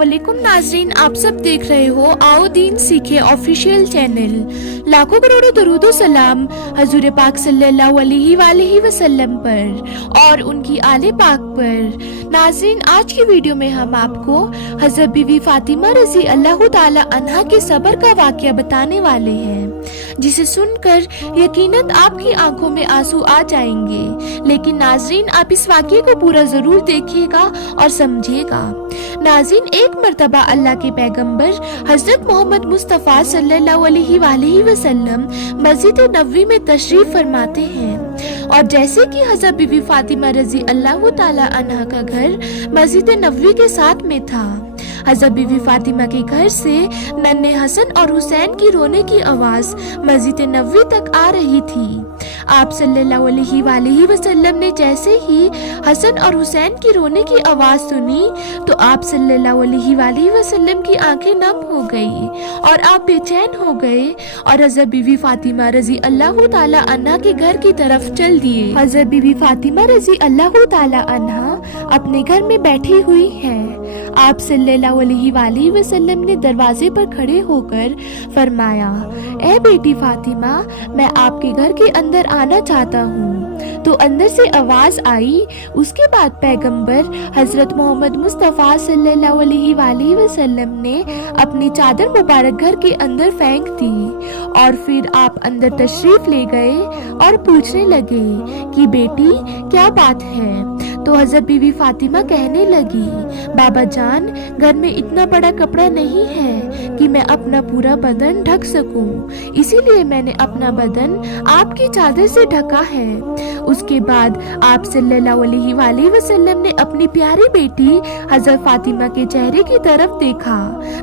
अस्सलाम वालेकुम नाजरीन, आप सब देख रहे हो आओ दीन सीखे ऑफिशियल चैनल। लाखों करोड़ों दरूदो सलाम हजूर पाक सल्लल्लाहु अलैहि वसल्लम पर और उनकी आले पाक पर। नाजरीन, आज की वीडियो में हम आपको हजरत बीवी फातिमा रजी अल्लाह ताला अन्हा के सब्र का वाकया बताने वाले हैं, जिसे सुनकर यकीनन आपकी आंखों में आंसू आ जाएंगे। लेकिन नाजरीन, आप इस वाकये को पूरा जरूर देखिएगा और समझिएगा। नाज़रीन, एक मर्तबा अल्लाह के पैगंबर हजरत मोहम्मद मुस्तफ़ा सल्लल्लाहु अलैहि वसल्लम मस्जिद नबवी में तशरीफ फरमाते हैं, और जैसे कि हजरत बीवी फातिमा रजी अल्लाह ताला अन्हा का घर मस्जिद नबवी के साथ में था, हजरत बीवी फातिमा के घर से नन्हे हसन और हुसैन की रोने की आवाज मस्जिद नबवी तक आ रही थी। आप सल्लल्लाहु अलैहि वसल्लम ने जैसे ही हसन और हुसैन की रोने की आवाज सुनी तो आप सल्लल्लाहु अलैहि वसल्लम की आंखें नम हो गई और आप बेचैन हो गए और हजरत बीवी फातिमा रजी अल्लाह ताला अन्हा के घर की तरफ चल दिए। हजरत बीवी फातिमा रजी अल्लाह ताला अन्हा अपने घर में बैठी हुई है। आप सल्लल्लाहु अलैहि वसल्लम ने दरवाजे पर खड़े होकर फरमाया, ए बेटी फातिमा, मैं आपके घर के अंदर आना चाहता हूँ। तो अंदर से आवाज आई। उसके बाद पैगंबर हजरत मोहम्मद मुस्तफ़ा सल्लल्लाहु अलैहि वसल्लम ने अपनी चादर मुबारक घर के अंदर फेंक दी और फिर आप अंदर तशरीफ ले गए और पूछने लगे कि बेटी क्या बात है। तो हजरत बीवी फातिमा कहने लगी, बाबा जान, घर में इतना बड़ा कपड़ा नहीं है कि मैं अपना पूरा बदन ढक सकूं, इसीलिए मैंने अपना बदन आपकी चादर से ढका है। उसके बाद आप सल्लल्लाहु अलैहि वसल्लम ने अपनी प्यारी बेटी हजरत फातिमा के चेहरे की तरफ देखा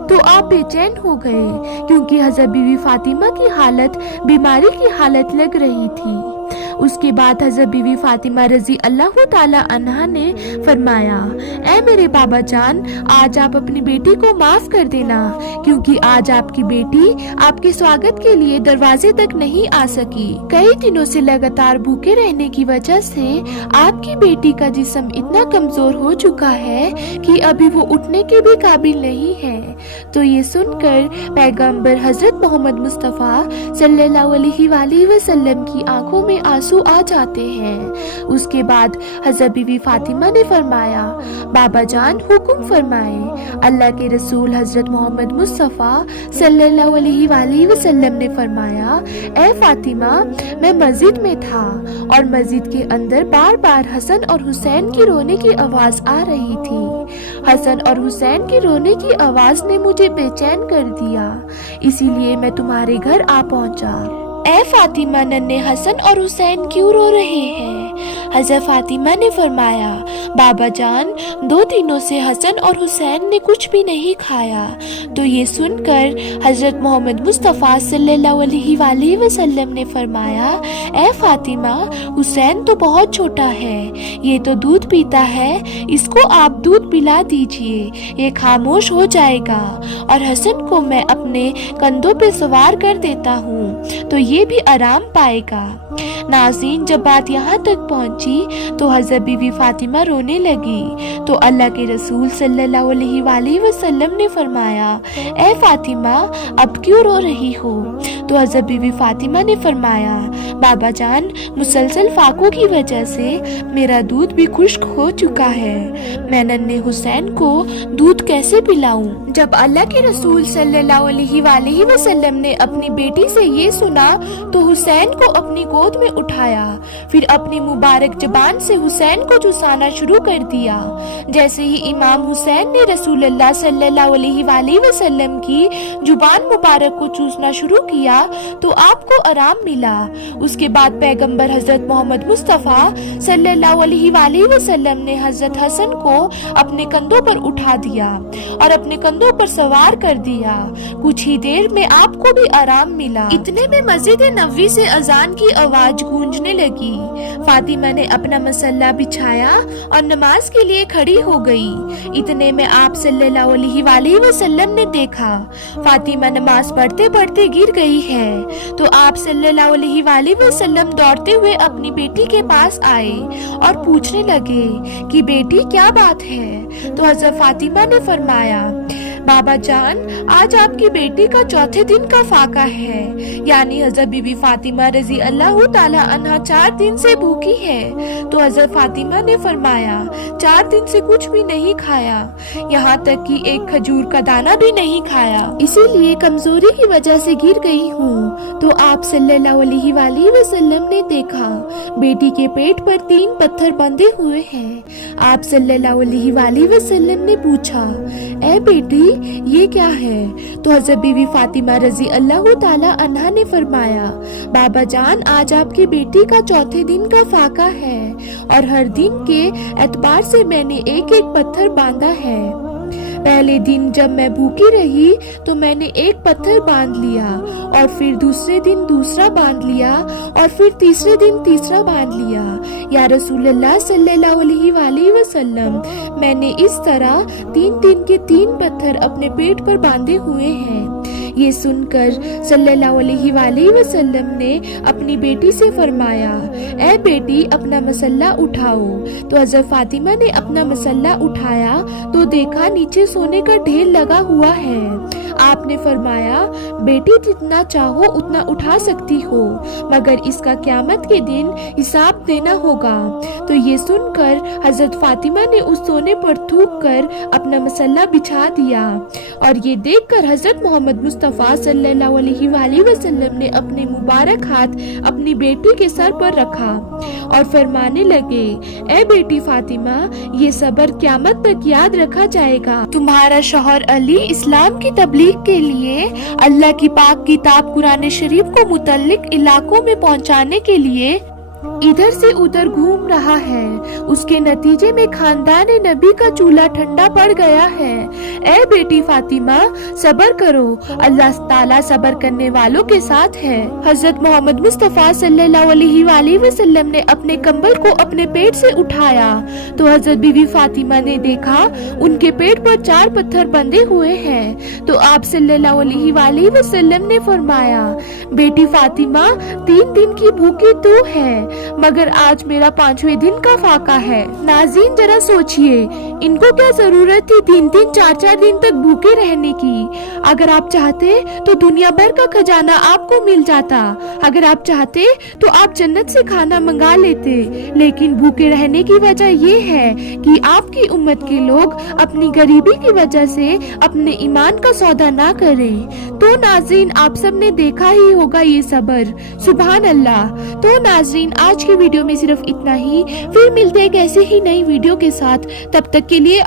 तो आप बेचैन हो गए, क्योंकि हजरत बीवी फातिमा की हालत बीमारी की हालत लग रही थी। उसके बाद हजरत बीवी फातिमा रजी अल्लाह ताला अन्हा ने फरमाया, ऐ मेरे बाबा जान, आज आप अपनी बेटी को माफ कर देना, क्योंकि आज आपकी बेटी आपके स्वागत के लिए दरवाजे तक नहीं आ सकी। कई दिनों से लगातार भूखे रहने की वजह से आपकी बेटी का जिस्म इतना कमजोर हो चुका है कि अभी वो उठने के भी काबिल नहीं है। तो ये सुनकर पैगंबर हजरत मोहम्मद मुस्तफ़ा सल्लल्लाहु अलैहि वसल्लम की आंखों में आंसू आ जाते हैं। उसके बाद हजरत बीवी फातिमा ने फरमाया, बाबा जान हुक्म फरमाए। अल्लाह के रसूल हजरत मोहम्मद मुस्तफ़ा सल्लल्लाहु अलैहि वसल्लम ने फरमाया, ए फातिमा, मैं मस्जिद में था और मस्जिद के अंदर बार बार हसन और हुसैन की रोने की आवाज आ रही थी। हसन और हुसैन की रोने की आवाज ने मुझे बेचैन कर दिया, इसीलिए मैं तुम्हारे घर आ पहुंचा। ए फातिमा, नन्हे हसन और हुसैन क्यों रो रहे हैं? हजरत फातिमा ने फरमाया, बाबा जान, 2 दिनों से हसन और हुसैन ने कुछ भी नहीं खाया। तो ये सुनकर हजरत मोहम्मद मुस्तफ़ा सल्लल्लाहु अलैहि वसल्लम ने फरमाया, ए फातिमा, हुसैन तो बहुत छोटा है, ये तो दूध पीता है, इसको आप दूध पिला दीजिए, ये खामोश हो जाएगा, और हसन को मैं अपने कंधों पे सवार कर देता हूँ तो ये भी आराम पाएगा। नाज़रीन, जब बात यहाँ तक पहुँची तो हजरत बीवी फातिमा रोने लगी। तो अल्लाह के रसूल सल्लल्लाहु अलैहि वसल्लम ने फरमाया, ए फातिमा, अब क्यों रो रही हो? तो हजरत बीवी फातिमा ने फरमाया, बाबा जान, मुसलसल फाकों की वजह से मेरा दूध भी खुश्क हो चुका है, मैं नन्हे हुसैन को दूध कैसे पिलाऊं? जब अल्लाह के रसूल सल्लल्लाहु अलैहि वसल्लम ने अपनी बेटी से ये सुना तो हुसैन को अपनी गोद में उठाया, फिर अपनी मुबारक जबान से हुसैन को चुसाना शुरू कर दिया। जैसे ही इमाम हुसैन ने रसूलुल्लाह सल्लल्लाहु अलैहि वसल्लम की जुबान मुबारक को चूसना शुरू किया तो आपको आराम मिला। उसके बाद पैगंबर हजरत मोहम्मद मुस्तफ़ा सल्लल्लाहु अलैहि वसल्लम ने हजरत हसन को अपने कंधों पर उठा दिया और अपने कंधों पर सवार कर दिया। कुछ ही देर में आपको भी आराम मिला। इतने में मस्जिद नबवी से अजान की आवाज गूंजने लगी। फातिमा ने अपना मसल्ला बिछाया और नमाज के लिए खड़ी हो गई। इतने में आप सल्लल्लाहु अलैहि वसल्लम ने देखा फातिमा नमाज पढ़ते पढ़ते गिर गई है। तो आप सल्लल्लाहु अलैहि वसल्लम दौड़ते हुए अपनी बेटी के पास आए और पूछने लगे कि बेटी क्या बात है। तो हजरत फातिमा ने फरमाया, बाबा जान, आज आपकी बेटी का चौथे दिन का फाका है, यानी हजरत बीबी फातिमा रजी अल्लाह ताला अन्हा 4 दिन से भूखी है। तो हजरत फातिमा ने फरमाया, 4 दिन से कुछ भी नहीं खाया, यहाँ तक कि एक खजूर का दाना भी नहीं खाया, इसीलिए कमजोरी की वजह से गिर गई हूँ। तो आप सल्लल्लाहु अलैहि वसल्लम ने देखा बेटी के पेट पर 3 पत्थर बंधे हुए हैं। आप सल्लल्लाहु अलैहि वसल्लम ने पूछा, ए बेटी ये क्या है? तो हजरत बीवी फातिमा रजी अल्लाह ताला अन्हा ने फरमाया, बाबा जान, आज आपकी बेटी का चौथे दिन का फाका है और हर दिन के एतबार से मैंने एक एक पत्थर बांधा है। पहले दिन जब मैं भूखी रही तो मैंने एक पत्थर बांध लिया और फिर दूसरे दिन दूसरा बांध लिया और फिर तीसरे दिन तीसरा बांध लिया। या रसूलुल्लाह सल्लल्लाहु अलैहि वसल्लम, मैंने इस तरह 3 दिन के 3 पत्थर अपने पेट पर बांधे हुए हैं। ये सुनकर सल्लल्लाहु अलैहि वसल्लम ने अपनी बेटी से फरमाया, ए बेटी अपना मसल्ला उठाओ। तो हजरत फातिमा ने अपना मसल्ला उठाया तो देखा नीचे सोने का ढेर लगा हुआ है। आपने फरमाया, बेटी जितना चाहो उतना उठा सकती हो, मगर इसका क़यामत के दिन हिसाब देना होगा। तो ये सुनकर हजरत फातिमा ने उस सोने पर थूक कर अपना मसल्ला बिछा दिया और ये देखकर हजरत मोहम्मद मुस्तफ़ा सल्लल्लाहु अलैहि वसल्लम ने अपने मुबारक हाथ अपनी बेटी के सर पर रखा और फरमाने लगे, ए बेटी फातिमा, ये सब्र क़यामत तक याद रखा जाएगा। तुम्हारा शौहर अली इस्लाम की तबलीग के लिए अल्लाह की पाक किताब कुरान शरीफ को मुतल्लिक इलाकों में पहुंचाने के लिए इधर से उधर घूम रहा है। उसके नतीजे में खानदान नबी का चूल्हा ठंडा पड़ गया है। ए बेटी फातिमा, सब्र करो, अल्लाह ताला सब्र करने वालों के साथ है। हजरत मोहम्मद मुस्तफ़ा सल्लल्लाहु अलैहि वसल्लम ने अपने कंबल को अपने पेट से उठाया तो हजरत बीवी फातिमा ने देखा उनके पेट पर 4 पत्थर बंधे हुए हैं। तो आप सल्लल्लाहु अलैहि वसल्लम ने फरमाया, बेटी फातिमा, 3 दिन की भूखी तू है, मगर आज मेरा 5वें दिन का फाका है। नाज़रीन, जरा सोचिए, इनको क्या जरूरत थी 3-3, 4-4 दिन तक भूखे रहने की? अगर आप चाहते तो दुनिया भर का खजाना आपको मिल जाता, अगर आप चाहते तो आप जन्नत से खाना मंगा लेते, लेकिन भूखे रहने की वजह ये है कि आपकी उम्मत के लोग अपनी गरीबी की वजह से अपने ईमान का सौदा ना करें। तो नाज़रीन, आप सब ने देखा ही होगा ये सब्र, सुभान अल्लाह। तो नाज़रीन, आज की वीडियो में सिर्फ इतना ही, फिर मिलते हैं एक ऐसे ही नई वीडियो के साथ। तब तक के लिए